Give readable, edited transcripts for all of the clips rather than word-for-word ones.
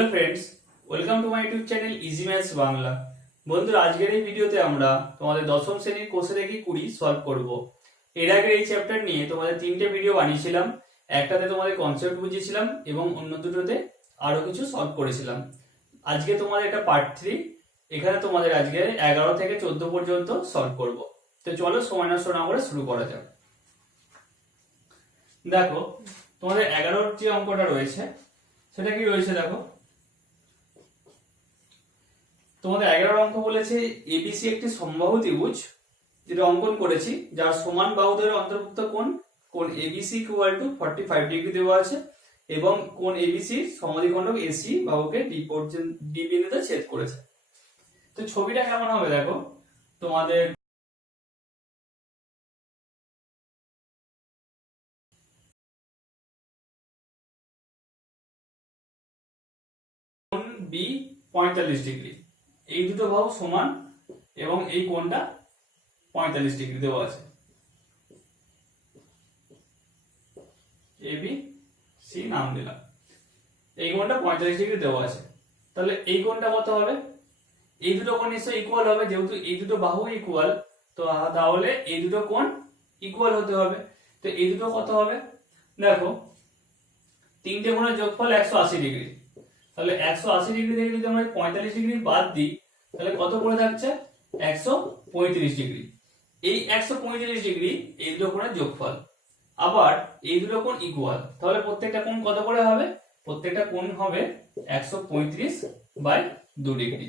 Hello friends, welcome to my YouTube channel easy maths Bangla. বন্ধুরা, আজকের এই ভিডিওতে আমরা তোমাদের দশম শ্রেণীর কোষে দেখি 20 সলভ করব। এর আগে এই চ্যাপ্টার নিয়ে তোমাদের 3টে ভিডিও বানিয়েছিলাম। একটাতে তোমাদের কনসেপ্ট বুঝিয়েছিলাম এবং অন্য দুটোতে আরো কিছু সলভ করেছিলাম। আজকে তোমাদের এটা পার্ট 3। এখানে তোমাদের আজকে 11 থেকে 14 পর্যন্ত সলভ করব। তো চলো সময় নষ্ট না করে শুরু করা যাক। দেখো, তোমাদের 11 যে অঙ্কটা রয়েছে সেটা কি রয়েছে দেখো। তোমাদের 11 অঙ্ক বলেছে এবিসি একটি সমবাহু ত্রিভুজ যেটা অঙ্কন করেছি, যার সমান বাহুদ্বয়ের অন্তর্ভুক্ত কোণ এবিসি ইকুয়াল টু 45 ডিগ্রি দেওয়া আছে এবং কোণ এবিসি সমদ্বিখণ্ডক এসি বাহুকে ডি বিন্দুতে ছেদ করেছে। তো ছবিটা কেমন হবে দেখো। তোমাদের কোণ বি 45 ডিগ্রি, এই দুটো বাহু সমান এবং এই কোণটা 45 ডিগ্রি দেওয়া আছে। এবি সি নাম দিলাম, এই কোণটা 45 ডিগ্রি দেওয়া আছে। তাহলে এই কোণটা কত হবে? এই দুটো কোণ নিশ্চয়ই ইকুয়াল হবে, যেহেতু এই দুটো বাহু ইকুয়াল, তো তাহলে এই দুটো কোণ ইকুয়াল হতে হবে। তো এই দুটো কত হবে দেখো, তিনটে কোণের যোগফল 180 ডিগ্রি। তাহলে 180 ডিগ্রি থেকে যদি আমরা 45 ডিগ্রি বাদ দিই তাহলে কত পড়ে থাকছে? 135 ডিগ্রি। এই 135 ডিগ্রি এই দুটো কোণের যোগফল। আবার এই দুটো কোণ ইকুয়াল, তাহলে প্রত্যেকটা কোণ কত করে হবে? প্রত্যেকটা কোণ হবে 135/2 ডিগ্রি,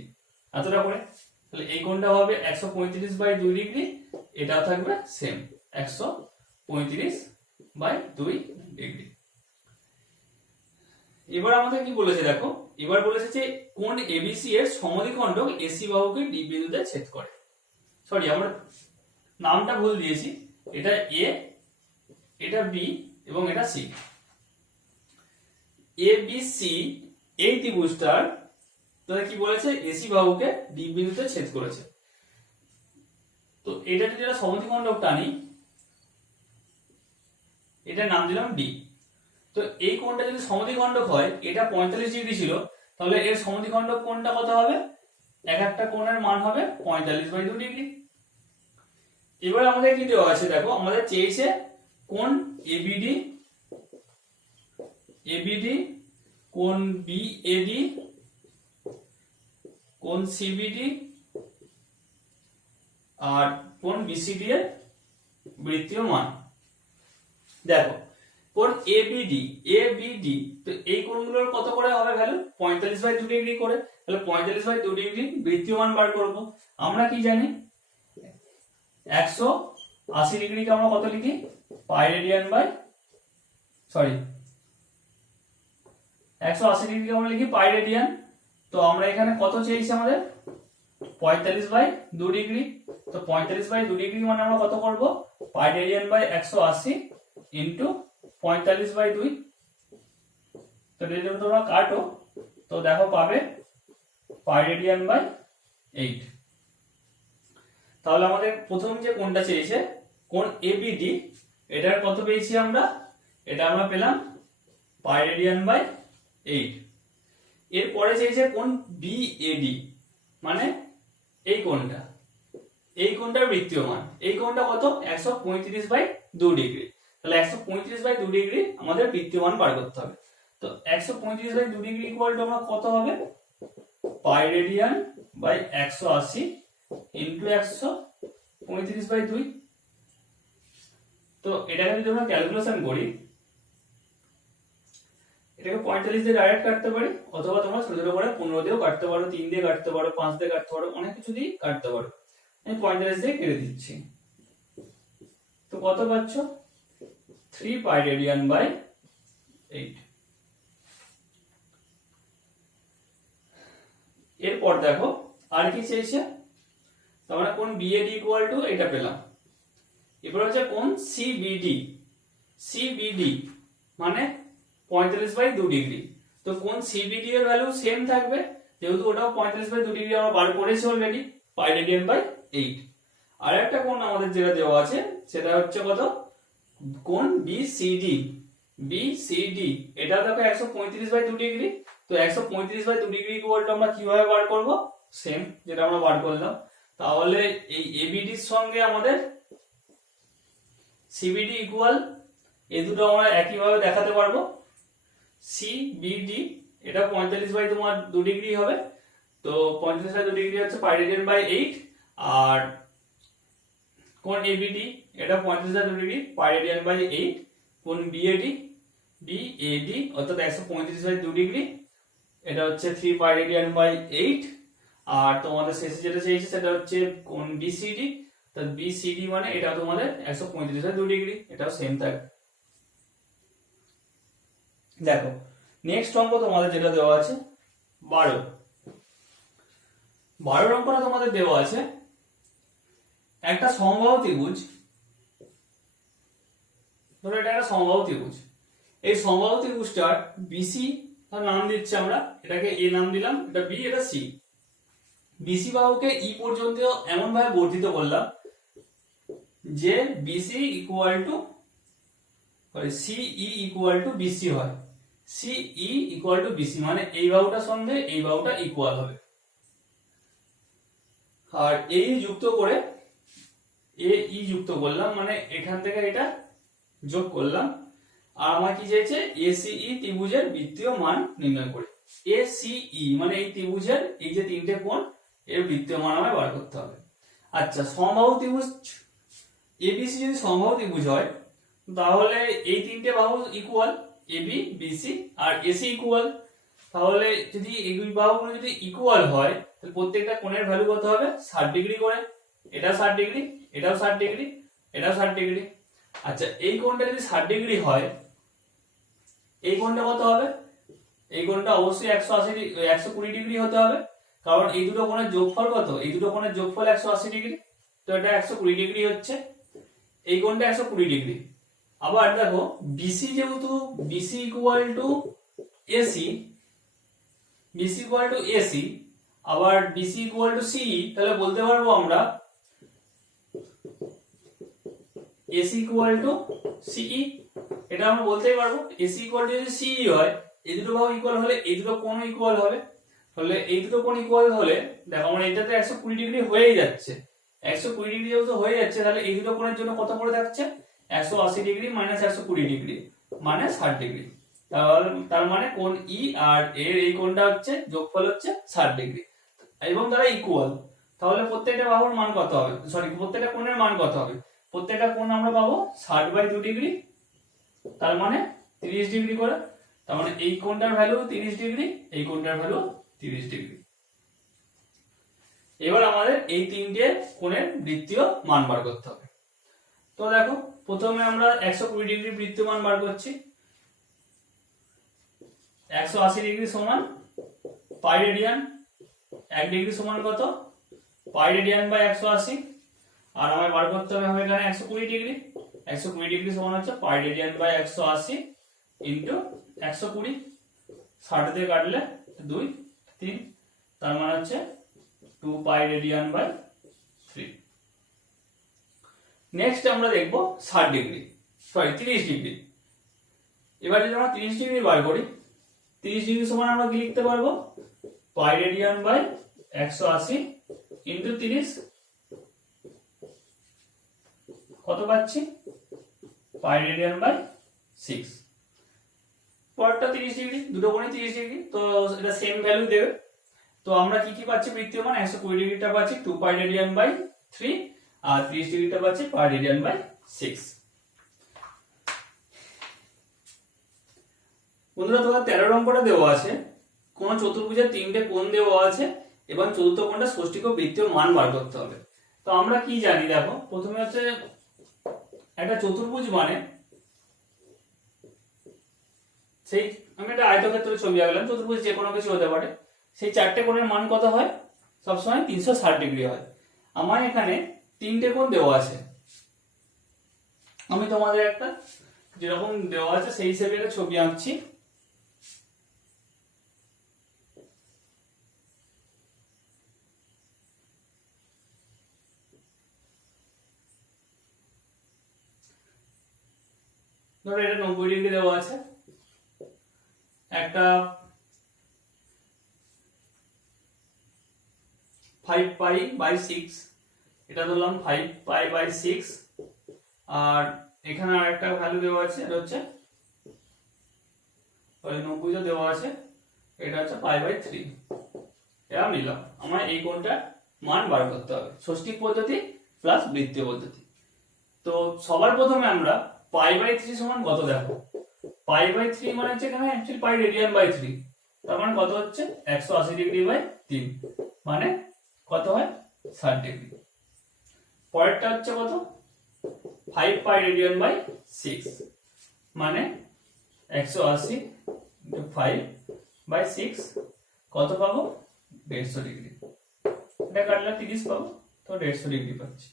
এতটা করে। তাহলে এই কোণটা হবে 135/2 ডিগ্রি, এটাও থাকবে সেম 135/2 ডিগ্রি। এবার আমাদের কি বলেছে দেখো, এবার বলেছে যে কোণ এবিসি এর সমদ্বিখণ্ডক এসি বাহুকে ডি বিন্দুতে ছেদ করে। সরি, আমরা নামটা ভুল দিয়েছি, এটা এ, এটা বি এবং এটা সি। এ বি সি এই ত্রিভুজটার তাহলে কি বলেছে, এসি বাহুকে ডি বিন্দুতে ছেদ করেছে। তো এটা যদি আমরা সমদ্বিখণ্ডক টানি, এটার নাম দিলাম ডি। তো এই কোণটা যদি সমদ্বিখণ্ডক হয়, এটা 45 ডিগ্রি ছিল, তাহলে এর সমদ্বিখণ্ডক কোণটা কত হবে? এক একটা কোণের মান হবে 45/2 ডিগ্রি। এবার আমাদের কি দেওয়া আছে দেখো, আমাদের চেয়েছে কোণ এবিডি, কোণ বিএডি, কোণ সিবিডি আর কোণ বিসিডি এর বৃত্তীয় মান। দেখো, কোণ এবিডি, তো এই কোণগুলোর কত করে হবে ভ্যালু? 45/2 ডিগ্রি করে। তাহলে 45/2 ডিগ্রি বৃত্তীয় মান বার করব। আমরা কি জানি, 180 ডিগ্রিকে আমরা কত লিখি? পাই রেডিয়ান বাই 180 ডিগ্রিকে আমরা লিখি পাই রেডিয়ান। তো আমরা এখানে কত চেয়েছি আমাদের? 45/2 ডিগ্রি। তো 45/2 ডিগ্রি মানে আমরা কত করব? Pi radian by 180 into 45/2। তো যদি তোমরা কাটো তো দেখো পাবে পাই রেডিয়ান বাই 8। তাহলে আমাদের প্রথম যে কোণটা চেয়েছে কোণ এবিডি, এটার কত পেয়েছি আমরা? এটা আমরা পেলাম পাই রেডিয়ান বাই 8। এরপরে চেয়েছে কোণ বিএডি, মানে এই কোণটার বৃত্তীয় মান। এই কোণটা কত? 135/2 ডিগ্রি। তাহলে 135/2 ডিগ্রি আমাদের বৃত্তীয় মান বার করতে হবে। তো 135/2 ডিগ্রি ইকুয়াল টু আমরা কত হবে? Pi radian by 180 into 135/2। তো এটাকে যদি আমরা ক্যালকুলেশন করি, এটাকে 45 দিয়ে ডাইরেক্ট কাটতে পারি, অথবা তোমরা ছোট ছোট করে 15 দিয়েও কাটতে পারো, 3 দিয়ে কাটতে পারো, 5 দিয়ে কাটতে পারো, অনেক কিছু দিয়ে কাটতে পারো। আমি 45 দিয়ে কেটে দিচ্ছি। তো কত পাচ্ছ? 3 পাই রেডিয়ান বাই 8। এরপর দেখো আর কি চেয়েছে, তোমরা কোণ বিএডি ইকুয়াল টু এটা পেলাম। এরপর হচ্ছে কোণ সিবিডি মানে 45/2 ডিগ্রি। তো কোণ সিবিডি এর ভ্যালু সেম থাকবে, যেহেতু ওটাও 45/2 ডিগ্রি আমরা বার করেছি অলরেডি, পাই রেডিয়ান বাই 8। আর একটা কোণ আমাদের যেটা দেওয়া আছে সেটা হচ্ছে কত? কোণ বি সি ডি, এটা দেখো 135/2 ডিগ্রি। তো 135/2 ডিগ্রি ইকুয়ালটা আমরা কিভাবে বার করব, সেম যেটা আমরা বার করলাম। তাহলে এই এবিডি এর সঙ্গে আমাদের সিবিডি ইকুয়াল, এই দুটো আমরা একই ভাবে দেখাতে পারবো। সিবিডি এটা 45/2 ডিগ্রি হবে। তো 45/2 ডিগ্রি হচ্ছে পাই রেডিয়ান বাই 8। আর কোণ এবিডি এটা 45/2 ডিগ্রি পাই রেডিয়ান বাই 8। কোণ বিএডি বিএডি অর্থাৎ 135/2 ডিগ্রি, এটা হচ্ছে 3 পাই রেডিয়ান বাই 8। আর তোমাদের শেষে যেটা চেয়েছে সেটা হচ্ছে কোণ বিসিডি, তো বিসিডি মানে এটা তোমাদের 135/2 ডিগ্রি, এটাও সেম থাকবে। দেখো নেক্সট অঙ্ক তোমাদের যেটা দেওয়া আছে 12 অঙ্কটা তোমাদের দেওয়া আছে একটা সমবাহু ত্রিভুজ। ধরো এটা একটা সমবাহু ত্রিভুজ, এই সমবাহু ত্রিভুজটার বিসি তার নাম দিচ্ছি আমরা, এটাকে এ নাম দিলাম, এটা বি এটা সি। বিসি বাহুকে ই পর্যন্ত এমন ভাবে বর্ধিত করলাম যে বিসি ইকুয়াল টু সিই ইকুয়াল টু বিসি হয়। সিই ইকুয়াল টু বিসি মানে এই বাহুটার সঙ্গে এই বাহুটা ইকুয়াল হবে। আর এই যুক্ত করে এ ই যুক্ত করলাম, মানে এখান থেকে এটা যোগ করলাম। আর আমার কি চেয়েছে, এসিই ত্রিভুজের বৃত্তীয় মান নির্ণয় করে। এসিই মানে এই ত্রিভুজের এই যে তিনটে কোণ, এর বৃত্তীয় মান আমায় বার করতে হবে। আচ্ছা, সমবাহু ত্রিভুজ এবিসি যদি সমবাহু ত্রিভুজ হয়, তাহলে এই তিনটে বাহু ইকুয়াল, এবি বিসি আর এসি ইকুয়াল। তাহলে যদি এই দুই বাহুগুলো যদি ইকুয়াল হয়, তাহলে প্রত্যেকটা কোণের ভ্যালু কত হবে, 60 ডিগ্রি করে। এটা 60 ডিগ্রি, এটাও 60 ডিগ্রি, এটাও 60 ডিগ্রি। আচ্ছা, এই কোণটা যদি 60 ডিগ্রি হয়, এই কোণটা কত হবে, এই কোণটা অবশ্যই 120 ডিগ্রি হতে হবে, কারণ এই দুটো কোণের যোগফল কত, এই দুটো কোণের যোগফল 180 ডিগ্রি। তো এটা 120 ডিগ্রি হচ্ছে, এই কোণটা 120 ডিগ্রি। আবার দেখো বিসি, যেহেতু BC equal to AC, BC equal to AC, আবার বিসি ইকুয়াল টু সিই, তাহলে বলতে পারবো আমরা এসি ইকুয়াল টু সিই। এটা আমরা বলতেই পারবো। এসি ইকুয়াল টু যদি সিই হয়, এই দুটো বাহু ইকুয়াল হলে এই দুটো কোণ ইকুয়াল হবে। তাহলে এই দুটো কোণ ইকুয়াল হলে দেখো আমরা এটাতে 120 ডিগ্রি হয়েই যাচ্ছে। 120 ডিগ্রি যেহেতু হয়ে যাচ্ছে, তাহলে এই দুটো কোণের জন্য কত পড়ে থাকছে, 180 ডিগ্রি মাইনাস 120 ডিগ্রি মানে 60 ডিগ্রি। তার মানে কোণ ই আর এর এই কোণটা হচ্ছে যোগফল হচ্ছে 60 ডিগ্রি এবং তারা ইকুয়াল। তাহলে প্রত্যেকটা বাহুর মান কত হবে, সরি প্রত্যেকটা কোণের মান কত হবে, প্রত্যেকটা কোণ আমরা পাবো 60/2 ডিগ্রি, তার মানে 30 ডিগ্রি করে। তার মানে এই কোণটার ভ্যালু 30 ডিগ্রি, এই কোণটার ভ্যালু 30 ডিগ্রি। এবার আমাদের এই তিনটে কোণের বৃত্তীয় মান বার করতে হবে। তো দেখো প্রথমে আমরা 120 ডিগ্রি বৃত্তীয় মান বার করছি। 180 ডিগ্রি সমান পাই রেডিয়ান, 1 ডিগ্রি সমান কত, পাই রেডিয়ান বাই 180। আর আমায় বার করতে হবে এখানে 120 ডিগ্রি, 120 ডিগ্রি সমান হচ্ছে পাই রেডিয়ান বাই 180 ইন্টু 120। 60 দিয়ে কাটলে 2 3, তার মানে হচ্ছে 2 পাই রেডিয়ান বাই 3। নেক্সট আমরা দেখব 60 ডিগ্রি, সরি 30 ডিগ্রি। এবার যদি আমরা 30 ডিগ্রি বার করি, 30 ডিগ্রি সমান আমরা কি লিখতে পারবো, পাই রেডিয়ান বাই 180 ইন্টু 30, কত পাচ্ছি, পাই রেডিয়ান বাই 6। পরেরটা 30 ডিগ্রি, দুটো কোণে 30 ডিগ্রি, তো এটা সেম ভ্যালু দেবে। তো আমরা কি কি পাচ্ছি বৃত্তীয় মান, 120 ডিগ্রিটা পাচ্ছি 2 পাই রেডিয়ান বাই 3, আর 30 ডিগ্রিটা পাচ্ছি পাই রেডিয়ান বাই 6। বন্ধুরা তোমাদের 13 অঙ্কটা দেওয়া আছে, কোন চতুর্ভুজের তিনটে কোণ দেওয়া আছে এবং চতুর্থ কোণটা ষষ্ঠিক বৃত্তীয় মান বার করতে হবে। তো আমরা কি জানি, দেখো প্রথমে হচ্ছে একটা চতুর্ভুজ মানে সেই, আমি একটা আয়তক্ষেত্রের ছবি আঁকলাম, চতুর্ভুজ যে কোনো কিছু হতে পারে, সেই চারটে কোণের মান কত হয়, সবসময় 360 ডিগ্রি হয়। আমার এখানে তিনটে কোণ দেওয়া আছে, আমি তোমাদের একটা যেরকম দেওয়া আছে সেই হিসেবে একটা ছবি আঁকছি। ধরো এটা 90 ডিগ্রি দেওয়া আছে, একটা 5 পাই বাই 6, এটা ধরলাম 5 পাই বাই 6, আর এখানে আর একটা ভ্যালু দেওয়া আছে, এটা হচ্ছে 90 দেওয়া আছে, এটা হচ্ছে পাই বাই 3। এটা নিলাম, আমার এই কোণটা মান বার করতে হবে, ষষ্ঠিক পদ্ধতি প্লাস বৃত্তীয় পদ্ধতি। তো সবার প্রথমে আমরা পাই বাই 3 সমান কত দেখো, পাই বাই 3 মানে হচ্ছে এখানে অ্যাকচুয়ালি পাই রেডিয়ান বাই 3, তার মানে কত হচ্ছে 180 ডিগ্রি বাই 3, মানে কত হয় 60 ডিগ্রি। পরেরটা হচ্ছে কত 5 পাই রেডিয়ান বাই 6, মানে 180 ইনটু 5 বাই 6 কত পাবো 150 ডিগ্রি। এটা কাটলে 30 পাবো, তো 150 ডিগ্রি পাচ্ছি।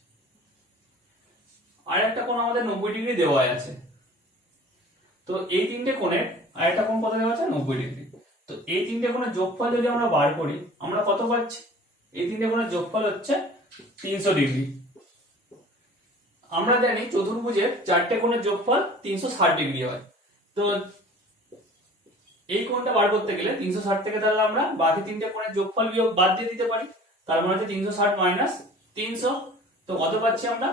আর একটা কোণ আমাদের 90 ডিগ্রি দেওয়া আছে, তো এই তিনটে কোণের আর একটা কোণ কত দেওয়া আছে 90 ডিগ্রি। তো এই তিনটে কোণের যোগফল যদি আমরা বার করি, আমরা কত পাচ্ছি, এই তিনটে কোণের যোগফল হচ্ছে 300 ডিগ্রি। আমরা জানি চতুর্ভুজের চারটে কোণের যোগফল 360 ডিগ্রি হয়। তো এই কোণটা বার করতে গেলে 360 থেকে তাহলে আমরা বাকি তিনটে কোণের যোগফল বিয়োগ বাদ দিয়ে দিতে পারি, তার মানে হচ্ছে 360 মাইনাস 300, তো কত পাচ্ছি আমরা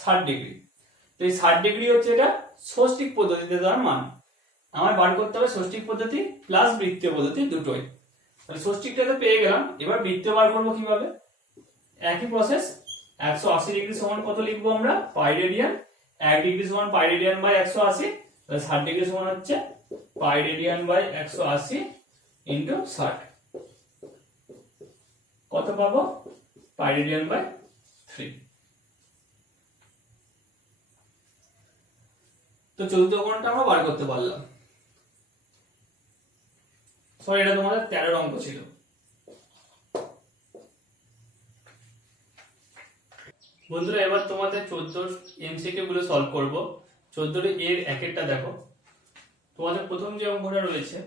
60 ডিগ্রি। তো এই 60 ডিগ্রি হচ্ছে এটা ষষ্ঠিক পদ্ধতিতে দেওয়ার মান। আমার বার করতে হবে ষষ্ঠিক পদ্ধতি প্লাস বৃত্তীয় পদ্ধতি দুটোই। তাহলে ষষ্ঠিকটা তো পেয়ে গেলাম, এবার বৃত্তীয় বার করবো কিভাবে, একই প্রসেস। 180 ডিগ্রি সমান কত লিখবো আমরা পাই রেডিয়ান, 1 ডিগ্রি সমান পাই রেডিয়ান বাই 180, তাহলে 60 ডিগ্রি সমান হচ্ছে পাই রেডিয়ান বাই 180 ইনটু 60, কত পাবো পাই রেডিয়ান বাই 3। তো চতুর্থ কোণটা আমরা বার করতে পারলাম। সরি, এটা তোমাদের 13 অঙ্ক ছিল। বন্ধুরা এবার তোমাদের 14 এমসিকিউ গুলো সলভ করব। 14 এর এক একটা দেখো। তোমাদের প্রথম যে অঙ্কটা রয়েছে,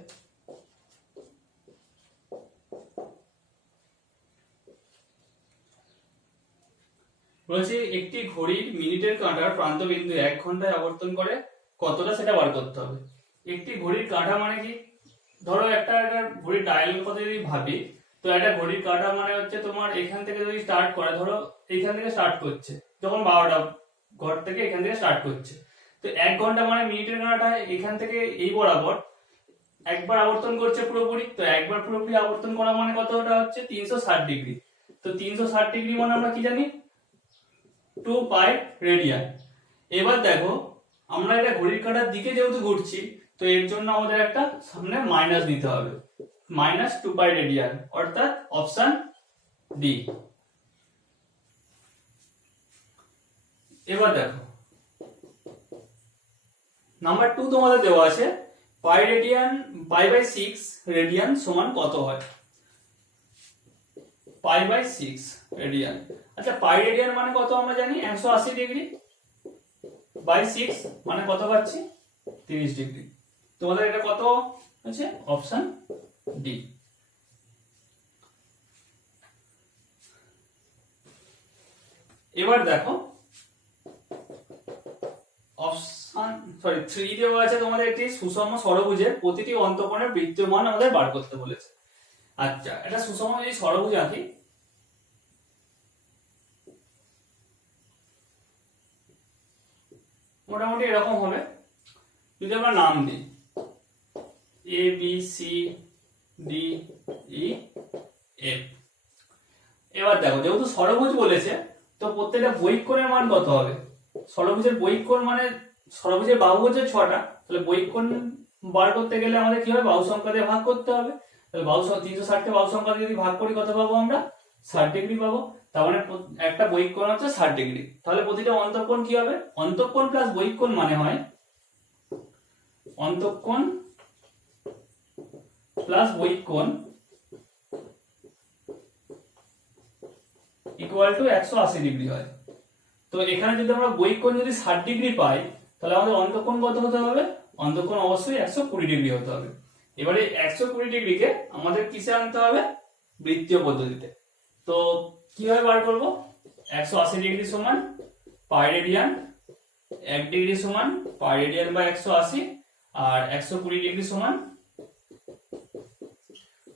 বলছি একটি ঘড়ির মিনিটের কাঁটার প্রান্ত বিন্দু 1 ঘন্টায় আবর্তন করে কতটা, সেটা বার করতে হবে। একটি ঘড়ির কাঁটা মানে কি, ধরো একটা ঘড়ির ডায়াল কথা যদি ভাবি, তো একটা ঘড়ির কাঁটা মানে হচ্ছে তোমার এখান থেকে যদি স্টার্ট করে, ধরো এইখান থেকে স্টার্ট করছে যখন 12টা ঘর থেকে, এখান থেকে স্টার্ট করছে, তো 1 ঘন্টা মানে মিনিটের কাঁটাটা এখান থেকে এই বরাবর একবার আবর্তন করছে পুরোপুরি, তো একবার পুরোপুরি আবর্তন করা মানে কতটা হচ্ছে 360 ডিগ্রি। তো 360 ডিগ্রি মানে আমরা কি জানি 2 পাই রেডিয়ান। এবার দেখো আমরা এটা ঘড়ির কাঁটার দিকে যেহেতু ঘুরছি, তো এর জন্য আমাদের একটা সামনে মাইনাস দিতে হবে, মাইনাস 2 পাই রেডিয়ান, অর্থাৎ অপশন ডি। এবার দেখো নাম্বার 2 তোমাদের দেওয়া আছে pi radian pi by 6 radian সমান কত হয়, পাই বাই 6 রেডিয়ান। আচ্ছা পাই রেডিয়ান মানে কত আমরা জানি 180 ডিগ্রি, বাই 6 মানে কত পাচ্ছি 30 ডিগ্রি। তোমাদের এটা কত আছে অপশন ডি। এবার দেখো অপশন 3 দেওয়া আছে তোমাদের একটি সুষম ষড়ভুজের প্রতিটি অন্তঃকোণের বৃত্তীয় মান আমাদের বার করতে বলেছে। আচ্ছা এটা সুষম যদি ষড়ভুজ আঁকি, মোটামুটি এরকম হবে। যদি আমরা নাম দিই A B C D E F. এবার দেখো যেহেতু ষড়ভুজ বলেছে, তো প্রত্যেকটা বহিক কোণের মান কত হবে, ষড়ভুজের বহিক কোণ মানে ষড়ভুজের বাহু হচ্ছে 6টা, তাহলে বহিক কোণ বার করতে গেলে আমাদের কি হবে বাহু সংখ্যা দিয়ে ভাগ করতে হবে। তাহলে বাহু 360 কে বাহু সংখ্যা দিয়ে যদি ভাগ করি কত পাবো আমরা 60 ডিগ্রি পাবো। তার মানে একটা বহিক কোণ হচ্ছে 60 ডিগ্রি। তাহলে প্রতিটা অন্তঃকোণ কি হবে, অন্তঃকোণ প্লাস বহিক কোণ মানে হয় অন্তঃকোণ প্লাস বহিক কোণ ইকুয়াল টু 180 ডিগ্রি হয়। তো এখানে যদি আমরা বহিক কোণ যদি 60 ডিগ্রি পাই, তাহলে আমাদের অন্তঃকোণ কত হতে হবে, অন্তঃকোণ অবশ্যই 120 ডিগ্রি হতে হবে। এবারে 120 ডিগ্রিকে আমাদের কিসে আনতে হবে, বৃত্তীয় পদ্ধতিতে। তো কিভাবে বার করব, 180 ডিগ্রি সমান পাই রেডিয়ান 1 ডিগ্রি সমান পাই রেডিয়ান বাই 180, আর 120 ডিগ্রি সমান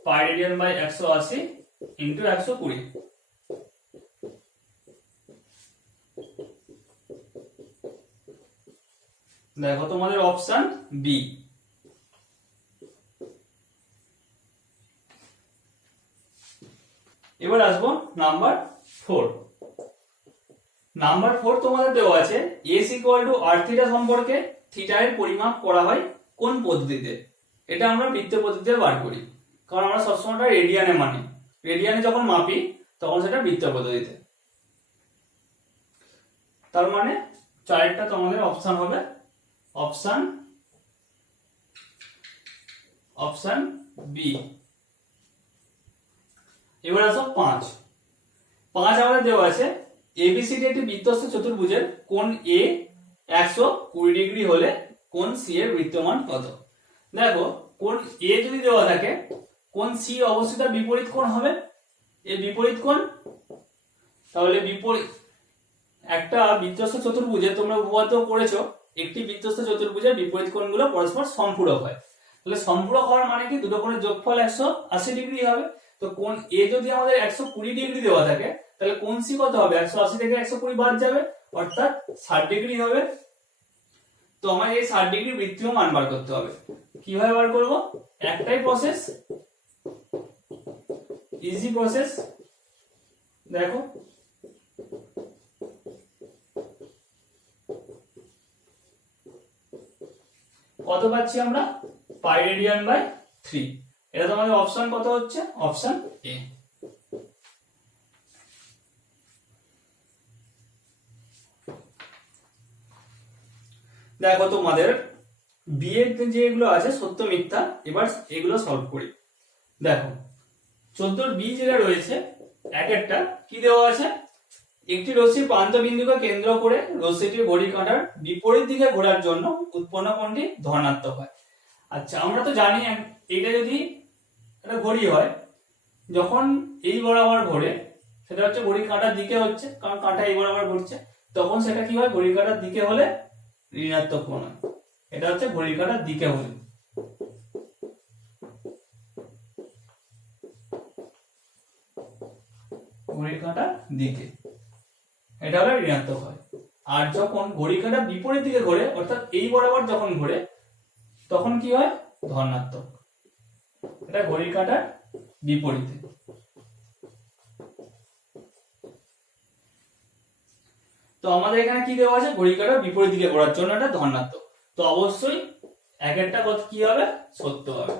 পাই রেডিয়ান বাই 180 ইন্টু 120। দেখো তোমাদের অপশন বি। এবার আসবো নাম্বার 4। নাম্বার 4 তোমাদের দেওয়া আছে s equal to r theta সম্পর্কে থিটা এর পরিমাপ করা হয় কোন পদ্ধতিতে। এটা আমরা বৃত্ত পদ্ধতিতে বার করি, কারণ আমরা সবসময় রেডিয়ানে মানি, রেডিয়ানে যখন মাপি তখন সেটা বৃত্ত পদ্ধতিতে। তার মানে চারটা তোমাদের অপশন হবে অপশন বি। এবার আসো 5 আমাদের দেওয়া আছে এবিসিডি একটি বৃত্তস্থ চতুর্ভুজের কোণ এ 120 ডিগ্রি হলে কোণ সি এর বৃত্তমান কত। দেখো কোণ এ যদি দেওয়া থাকে, কোণ সি অবশ্যই তার বিপরীত কোণ হবে, এর বিপরীত কোণ। তাহলে বিপরীত একটা বৃত্তস্থ চতুর্ভুজে তোমরা উপপাদ্য করেছো, একটি বৃত্তস্থ চতুর্ভুজের বিপরীত কোণগুলো পরস্পর সম্পূরক হয়। তাহলে সম্পূরক হওয়ার মানে কি, দুটো কোণের যোগফল 180 ডিগ্রি হবে। তো কোণ এ যদি আমাদের 120 ডিগ্রি দেওয়া থাকে, তাহলে কোণ সি কত হবে, 180 থেকে 120 বাদ যাবে, অর্থাৎ 60 ডিগ্রি হবে। তো আমাদের এই 60 ডিগ্রি বৃত্তীয় মান বার করতে হবে। কিভাবে বার করব, একটাই প্রসেস, ইজি প্রসেস। দেখো কত পাচ্ছি আমরা, পাই রেডিয়ান বাই 3। এটা তোমাদের অপশন কত হচ্ছে, অপশন এ। দেখো তোমাদের বি এর যেগুলো আছে সত্য মিথ্যা, এবার এগুলো সলভ করি। দেখো 14 বি যেটা রয়েছে, এক একটা কি দেওয়া আছে, একটি রশ্মির প্রান্ত বিন্দুকে কেন্দ্র করে রশ্মিটির ঘড়ির কাঁটার বিপরীত দিকে ঘোরার জন্য উৎপন্ন কোণটি ধনাত্মক হয়। আচ্ছা আমরা তো জানি এটা যদি একটা ঘড়ি হয়, যখন এই বরাবর ঘোরে সেটা হচ্ছে ঘড়ির কাঁটার দিকে হচ্ছে, কারণ কাঁটা এই বরাবর ঘুরছে, তখন সেটা কি হয়, ঘড়ির কাঁটার দিকে হলে ঋণাত্মক কোণ হয়। এটা হচ্ছে ঘড়ির কাঁটার দিকে হলে। ঘড়ির কাঁটার দিকে এটা হলে ঋণাত্মক হয়। আর যখন ঘড়ির কাঁটা বিপরীত দিকে ঘোরে, অর্থাৎ এই বরাবর যখন ঘোরে, তখন কি হয়, ধনাত্মক। এটা ঘড়ির কাঁটার বিপরীতে। তো আমাদের এখানে কি দেওয়া আছে, ঘড়ির কাঁটার বিপরীত দিকে ঘোরার জন্য এটা ধনাত্মক। তো অবশ্যই এক একটা কথা কি হবে, সত্য হবে।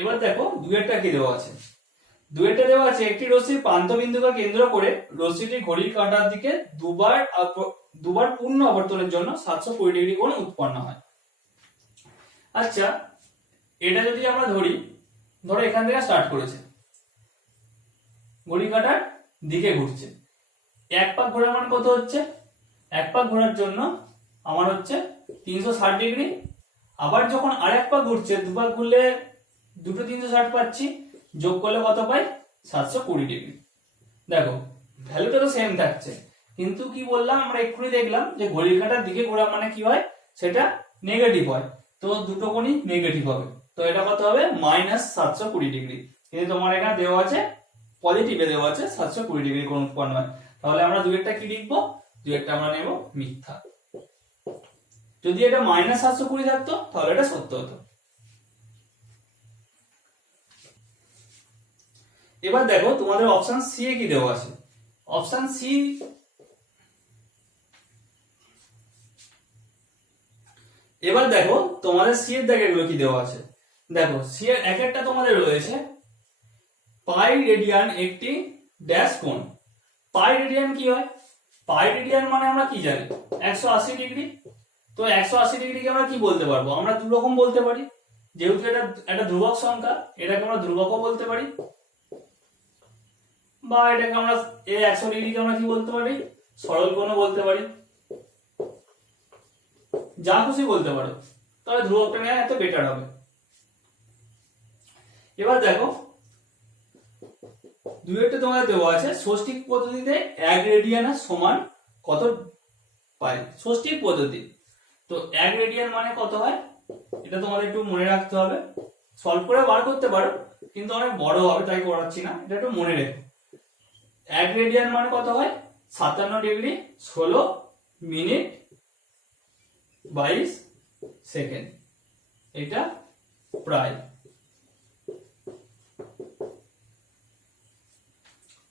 এবার দেখো দুয়েরটা কি দেওয়া আছে, দুয়েরটা দেওয়া আছে একটি রশ্মির প্রান্ত বিন্দুকে কেন্দ্র করে রশ্মিটি ঘড়ির কাঁটার দিকে দুবার পূর্ণ আবর্তনের জন্য 720 ডিগ্রি কোণ উৎপন্ন হয়। আচ্ছা এটা যদি আমরা ধরি, ধরো এখান থেকে স্টার্ট করেছে, ঘড়ির কাঁটার দিকে ঘুরছে, এক পাক ঘোরার মান কত হচ্ছে, এক পাক ঘোরার জন্য আমার হচ্ছে 360 ডিগ্রি। আবার যখন আরেক পাক ঘুরছে, দুপাক ঘুরলে দুটো 360 পাচ্ছি, যোগ করলে কত পাই, 720 ডিগ্রি। দেখো ভ্যালুটা তো সেম থাকছে, কিন্তু কি বললাম আমরা এক্ষুনি দেখলাম যে ঘড়ির কাঁটার দিকে ঘোরা মানে কি হয়, সেটা নেগেটিভ হয়। তো দুটো কোণই নেগেটিভ হবে, তো এটা কত হবে, -720 ডিগ্রি। কিন্তু তোমার এখানে দেওয়া আছে পজিটিভে দেওয়া আছে 720 ডিগ্রি কোণ উৎপন্ন হয়। তাহলে আমরা দুইটা কি লিখবো, দুইটা আমরা নেব মিথ্যা। যদি এটা -720 থাকতো তাহলে এটা সত্য হতো। এবার দেখো তোমাদের অপশন সি এ কি দেওয়া আছে, অপশন সি এবার দেখো তোমাদের সি এর দাগেগুলো কি দেওয়া আছে। দেখো সি এর এক একটা তোমাদের রয়েছে পাই রেডিয়ান একটি ড্যাশ কোণ। পাই রেডিয়ান কি হয়, পাই রেডিয়ান মানে আমরা কি জানি, 180 ডিগ্রি। তো 180 ডিগ্রিকে আমরা কি বলতে পারবো, আমরা দু রকম বলতে পারি, যেহেতু এটা একটা ধ্রুবক সংখ্যা, এটাকে আমরা ধ্রুবকও বলতে পারি, বা এটাকে আমরা এই 100 ডিগ্রিকে আমরা কি বলতে পারি, সরল কোণও বলতে পারি, যা খুশি বলতে পারো, তাহলে ধ্রুবকটা নেওয়া এত বেটার হবে। এবার দেখো দুইটা তোমাদের দেওয়া আছে ষষ্ঠিক পদ্ধতিতে 1 রেডিয়ান সমান কত পাই, ষষ্ঠী পদ্ধতি। তো 1 রেডিয়ান মানে কত হয় এটা তোমাদের একটু মনে রাখতে হবে, সলভ করে বার করতে পারো কিন্তু অনেক বড় হবে তাই করাচ্ছি না, এটা একটু মনে রেখো। 1 রেডিয়ান মানে কত হয় 57 ডিগ্রি 16 মিনিট 22 সেকেন্ড, এটা প্রায়।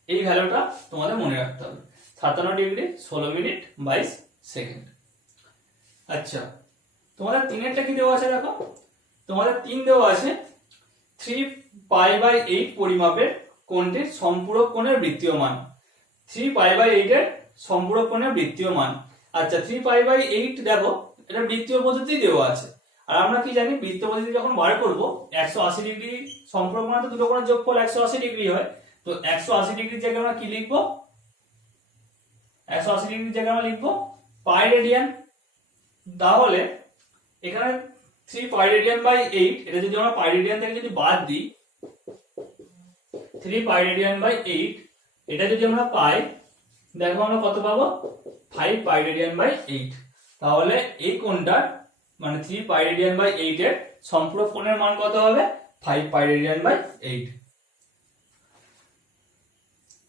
এই ভ্যালুটা তোমাদের মনে রাখতে হবে, 57 ডিগ্রি 16 মিনিট 22 সেকেন্ড। আচ্ছা, তোমাদের 3এরটা কি দেওয়া আছে দেখো, তোমাদের 3 দেওয়া আছে 3π/8 পরিমাপের কোণটির সম্পূরক কোণের বৃত্তীয় মান। 3π/8 এর সম্পূরক কোণের বৃত্তীয় মান। আচ্ছা, 3π/8 দেখো এটা বৃত্তীয় পদ্ধতি দেওয়া আছে, আর আমরা কি জানি বৃত্তীয় পদ্ধতি যখন বার করব 180 ডিগ্রি সম্পূরক মানে তো দুটো কোণের যোগফল 180 ডিগ্রি হয়। তো 180 ডিগ্রির জায়গায় আমরা কি লিখবো, 180 ডিগ্রির জায়গায় আমরা লিখবো পাই রেডিয়ান। তাহলে এখানে 3π/8 এটা যদি আমরা পাই রেডিয়ান থেকে যদি বাদ দিই, 3π/8 এটা যদি আমরা পাই, দেখো আমরা কত পাবো 5π/8। তাহলে এই কোণটার মানে 3π/8 এর সম্পূরক কোণের মান কত হবে 5π/8।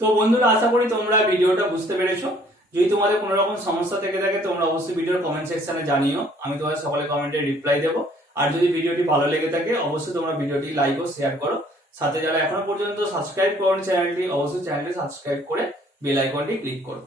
তো বন্ধুরা, আশা করি তোমরা ভিডিওটা বুঝতে পেরেছো। যদি তোমাদের কোনো রকম সমস্যা থেকে থাকে তোমরা অবশ্যই ভিডিওর কমেন্ট সেকশনে জানিও, আমি তোমাদের সকলের কমেন্টে রিপ্লাই দেবো। আর যদি ভিডিওটি ভালো লেগে থাকে অবশ্যই তোমরা ভিডিওটি লাইক ও শেয়ার করো। সাথে যারা এখনো পর্যন্ত সাবস্ক্রাইব করোনি চ্যানেলটি, অবশ্যই চ্যানেলটি সাবস্ক্রাইব করে বেল আইকনটি ক্লিক করো।